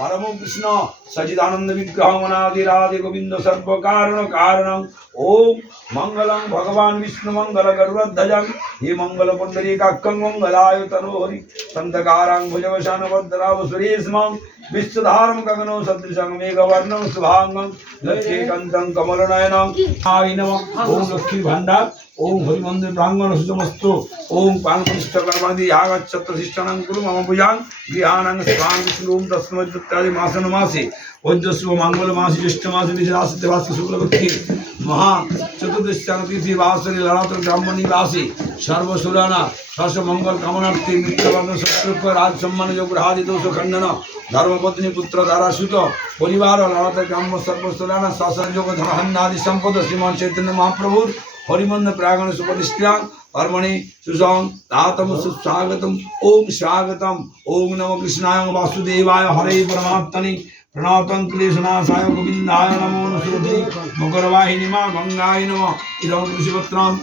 परम कृष्ण सचिदानंद विग्रह अनादि राधे गोविंद सर्व कारण कारणं ओम मंगलम भगवान विष्णु मंगल गरुड़ध्वजं हे मंगल पुंडरीकाक्षं मंगलाय तनोहरि संतकारां भुजवशान वदनाभ सुरेशमं विश्वधारं गगनो सदृशं मेघवर्णं शुभांगं लक्ष्मीकान्तं कमलनयनं आय नमः ओम लक्ष्मी भंडार ओम हरिमंदिर प्रांगण सुमस्तु ओम पानपुष्टकर्मादि यागच्छत्रशिष्टानं कुरु मम भुजां गृहाणां स्वां विष्णु ओम तस्मैत्यादि मासन मासे वज्रस्व मंगल मासे ज्येष्ठ मासे विजयासिते वासी शुक्लपक्षे महा चतुर्दश्यां तिथि वासरे ललाट ब्राह्मणी वासी सर्वसुराना सर्व मंगल कामनार्थे मित्रवर्ण शत्रुपर राज सम्मान योग ग्रहादि दोष खंडन धर्मपत्नी पुत्र धारा सुत परिवार ललाट ब्राह्म सर्वसुराना शासन योग धनहन्नादि संपद श्रीमान चैतन्य महाप्रभु हरिमंद प्रांगण सुप्रतिष्ठा कर्मणि सुसंग दातम सुस्वागतम ओम स्वागतम ओम नमो कृष्णाय वासुदेवाय हरे परमात्मने प्रणतं क्लेशनाशाय गोविंदाय नमो नमः मकरवाहिनी मा गंगाय नमः इदं तुलसीपत्रं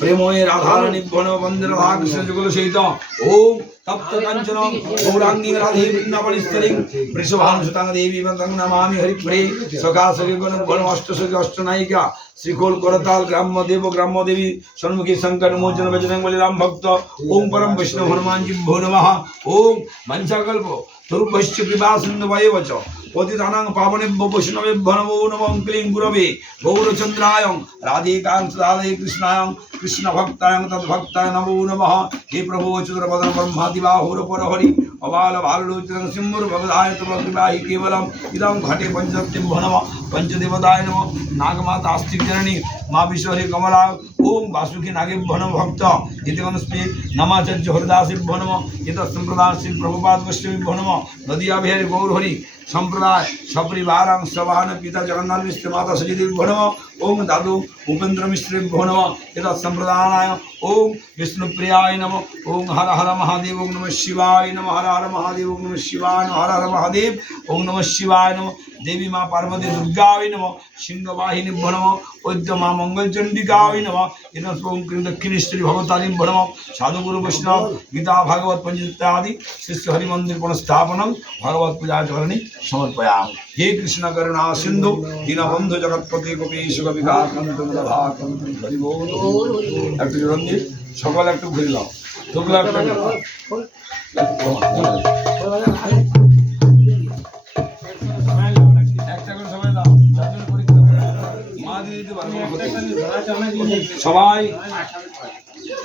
प्रेमोय राधारानी बनो वंदे राधा कृष्ण जुगल सहित ओम तप्त कांचन गौरांगी राधे वृंदावनेश्वरी वृषभानुसुतां देवी वंदं नमामि हरिप्रिये सखा सखी गण अष्टसखी अष्टनायिका श्रीखोल करताल ग्राम्य देवी सन्मुखी शंकर मोचन बजरंग बलिराम भक्त ओम परम वैष्णव हनुमान जी भो नमः ओम मंचाकल्प तुरुभश्च कृपा सिंधु वच पतितानां पावनेभ्यो वैष्णवेभ्यो नमो नमः क्लीं गुरवे गौरचंद्राय राधिकांत राधे कृष्णाय कृष्ण भक्ताय तद्भक्ताय नमो नमः हे प्रभु चतुर्भद्र ब्रह्मादिबाहुर परहरि अबाल बाललोचन सिंहुर भगदाय तव कृपाहि केवलम इदं घटे पंचसत्यं नमः पंचदेवताय नमः नागमाता आस्तिक जननी माँ विश्वरी कमला ओम वासुकी नागेभ्यो नमः भक्त इतिगणस्पे नमाचार्य हरिदासेभ्यो नमः इत संप्रदाय श्री प्रभुपाद वैष्णवेभ्यो नमः नदिया बिहारी गौरहरि संप्रदाय सपरिवारां सवाहन पिता जगन्नाथ मिश्र माता सजीदेव्यो नमः ओम दादू उपेन्द्र मिश्रेभ्यो नमः एतत् संप्रदानाय ओम विष्णुप्रियाय नमः ओम हर हर महादेव ओम नमः शिवाय नमः हर हर महादेव ओम नमः शिवाय नमः हर हर महादेव ओम नमः शिवाय नमः देवी माँ पार्वती दुर्गाय नमः सिंहवाहिनीभ्यो नमः वैद्य माँ मंगलचंडिकाय नमः इदं दक्षिणेश्वरी भगवतारीभ्यो नमः साधुगुरु वैष्णव गीता भागवत पंचादि शिष्य हरिमंदिर पुनस्थापनं भगवत पूजा चरणी समर्पयामि हे कृष्ण करुणा सिंधु दीनबंधु जगत्पति गोपीश একটু রঞ্জিত সকালে একটু ঘুরলাম ঢুকলাম একটা করে সবাই দাও মা দিয়ে দিতে পারবো সবাই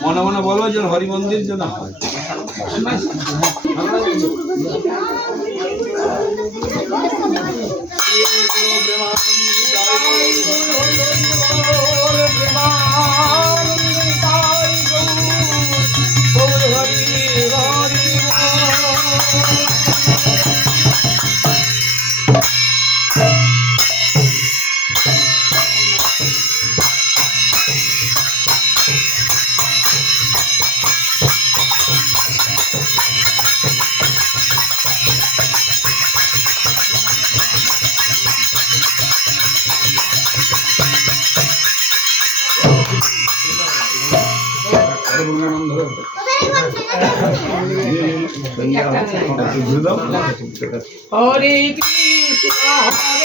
মনে মনে বলবো যেন হরি মন্দির যেন হয় हरे कृष्ण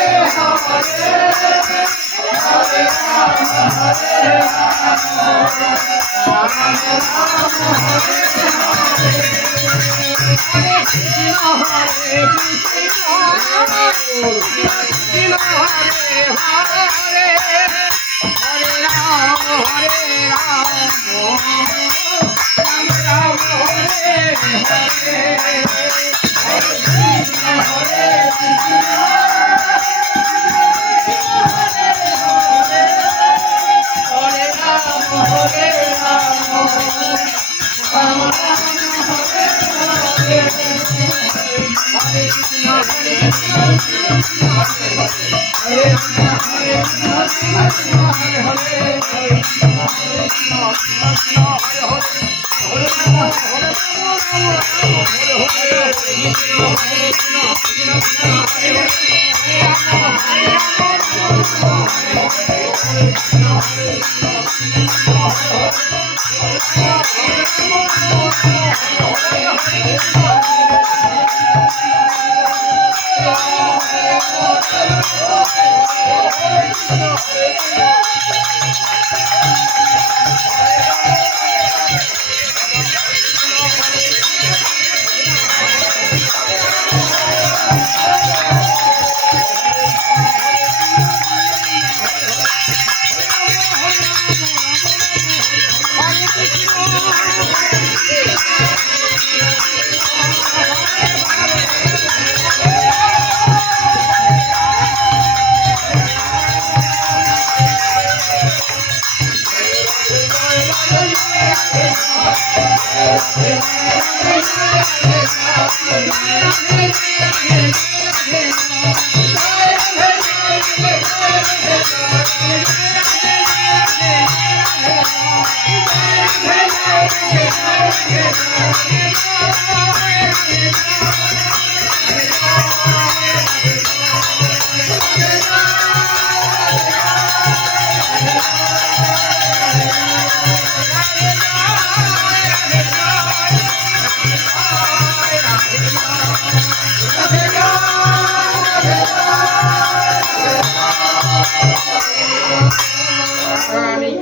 Hare Krishna কৃষ্ণ হরে হরে হরে রাম রাম রাম হরে হরে হরে কৃষ্ণ হরে কৃষ্ণ হরে রাম হরে রাম রাম রাম হরে হরে হরে কৃষ্ণ হরে কৃষ্ণ হরে রাম হরে কৃষ্ণ হরে হরে হরে কৃষ্ণ হরে কৃষ্ণ হরে হরে হরে রাম হরে হরে কৃষ্ণ হরে কৃষ্ণ কৃষ্ণ হরে হরে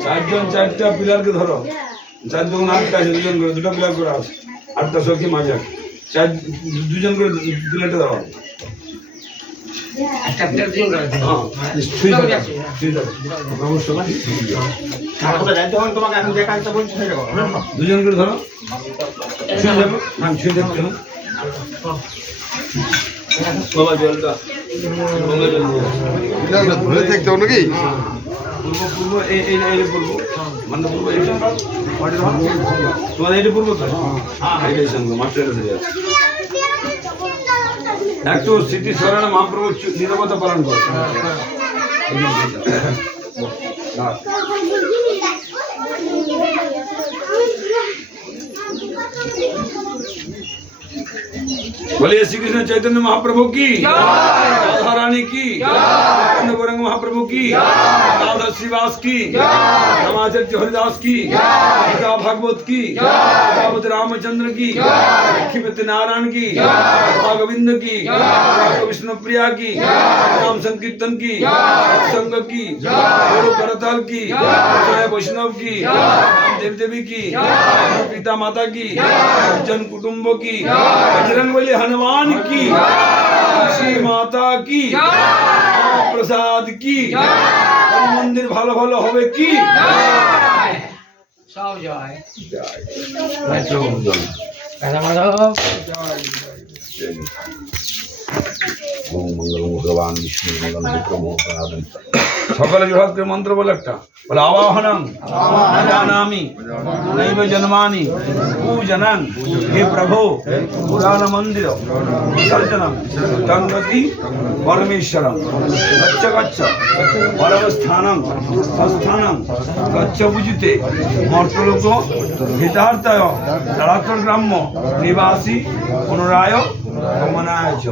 চারজন চারটা পিলারকে ধরো, চারজন আটটা আছে, দুজন করে দুটো পিলার করে আছে, আটটা সখী মাঝে চার দুজন করে পিলারটা ধরো। দুজন করে ধরো, ছুঁয়ে যাবো, হ্যাঁ ছুঁয়ে দেখতে হবে বাবা জলটা ধরে থাকতে হবে নাকি? পূর্ব পূর্ব এই পূর্ব মানে পূর্ব এইটা তোমার এইটা পূর্ব তো হ্যাঁ এইটাই সঙ্গে মাস্টারের সাথে আছে। একটু স্মৃতি স্মরণে মহাপ্রভু নিরবতা পালন করে। बोलिए श्री कृष्ण चैतन्य महाप्रभु की, राधा रानी की, गौरंग महाप्रभु की, राधा श्रीवास की, रामाचार्य हरिदास की, गीता भागवत की, भागवत रामचंद्र की, लक्ष्मीपति नारायण की, राधा गोविंद की, विष्णु प्रिया की, राम संकीर्तन की, सत्संग की, गुरु करताल की, वैष्णव की, देव देवी की, पिता माता की, जन कुटुंब की, बजरंग बली हनुमान की, श्री माता की, प्रसाद की, मंदिर ভালো ভালো হবে কি সব জয় ভগবান বিষ্ণু সকলে বিভাগকে মন্ত্র বলে একটা বলে আবাহনং জানামি নৈব জন্মানি পূজনং হে প্রভু পুরাণ মন্দির বিসর্জনং তঙ্গতি পরমেশ্বরং গচ্ছ গচ্ছ পরমস্থানং স্থানং গচ্ছ বুঝিতে মর্তলোক হিতার্থয় নরাতর গ্রাম্য নিবাসী পুনরায় গমনায় চ।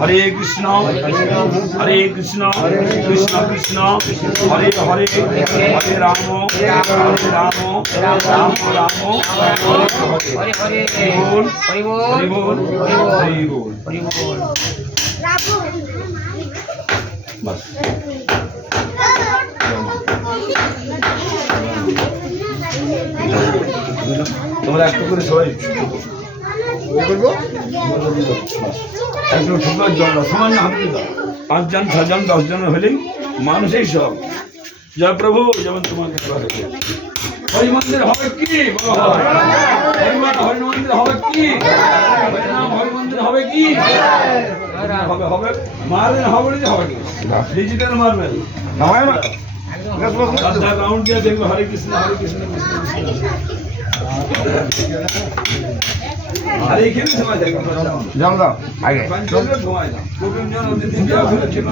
হরে কৃষ্ণ কৃষ্ণ কৃষ্ণ হরে হরে হরে রাম রাম রাম হরে হরে বল হরি বল হরি বল বাস তোমরা একটু করে সবাই একটু ঠুকর জল সামান্য হাতে দাও। 5 জন 6 জন 10 জন হলেই মানুষই সব। জয় প্রভু, যেমন তোমাকে হরি মন্দির হবে কি? হরি মন্দির হবে কি? হরিনাম হরি মন্দির হবে কি? হবে হবে, মারবেন হবে না, হবে কি ডিজিটাল মারবেন রাউন্ড দিয়ে দেখবে হরে কৃষ্ণ হরে কৃষ্ণ কৃষ্ণ কৃষ্ণ। আর এইখানে সময় থাকবে যাও যাও আগে ঘুমাই না গোবিন্দজন অতিথি দেওয়া হলে ছিল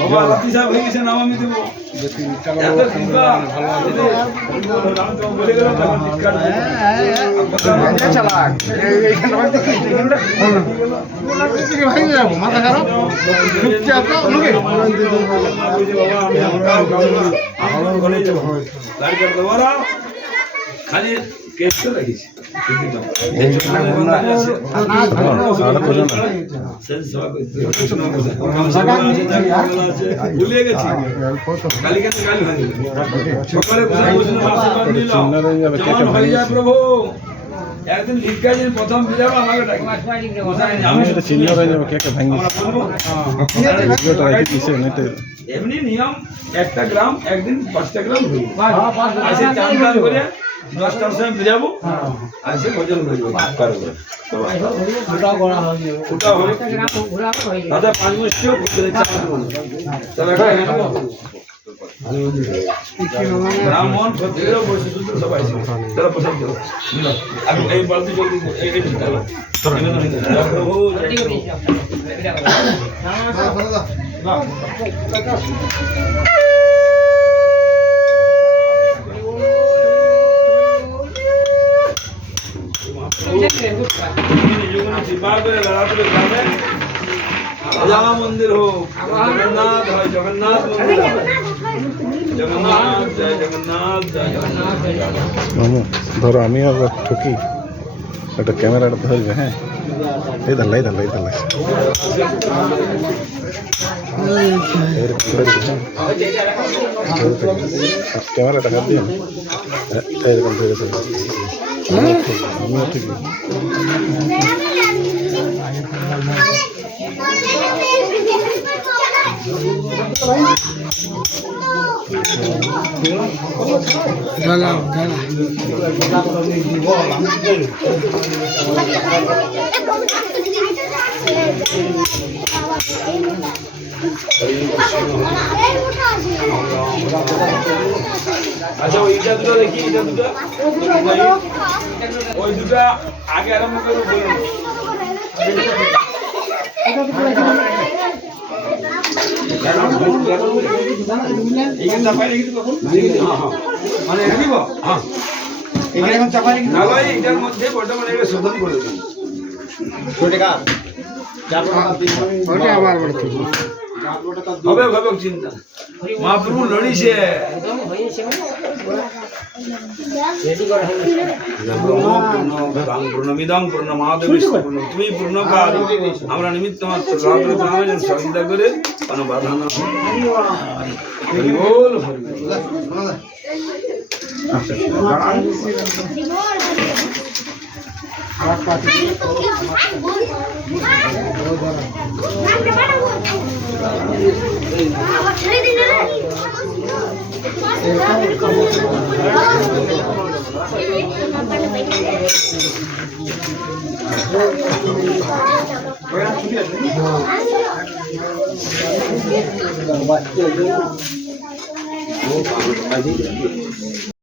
বাবা রাতি সাহেব হয়ে গেছে নাম আমি দেবো এত কৃপা বলে গেল খালি কেষ্ট রাখিস ভুলে গেছি কালী কেন কালী হয়ে সকালে হয়ে যায় প্রভু। একদিন ভিক্ষা দিন প্রথম বিরাম আমাকে ডাকি আমি সিনিয়র হয়ে যাবে কেক ভাঙি এমনি নিয়ম 1টা গ্রাম একদিন 5টা গ্রাম হইব আসে চান টান করে 10টার সময় বিরাবো আসে ভোজন করবো দাদা 5 মিনিটও তবে ব্রাহ্মণ ক্ষত্রিয় বৈশ্যশূদ্র সবাই ছিল তারা প্রসাদ দিল আমি এই বালতি জলদি রাম মন্দির হোক জগন্নাথ হয় জগন্নাথ মন্দির জগন্নাথ জয় জগন্নাথ জয় জগন্নাথ ধরো আমি আবার ঠকি একটা ক্যামেরাটা ধরবে। হ্যাঁ এই দাঁড়া এই দাঁড়া এই দাঁড়া ক্যামেরাটা হাত দিয়ে এরকম ধরে আমিও ঠিক আচ্ছা ওইটা দুটো দেখি এটা দুটো ওই দুটা আগে আরম্ভ করে বলুন মানে এটার মধ্যে বর্তমানে শোধন করে দেবেন হবে হবে চিন্তা মহাপ্রভু লড়িছে পূর্ণমিদং পূর্ণমাদায় তুমি পূর্ণকাল আমরা নিমিত্ত মাত্র সহযোগিতা করে কোনো বাধা না হরি বল হরি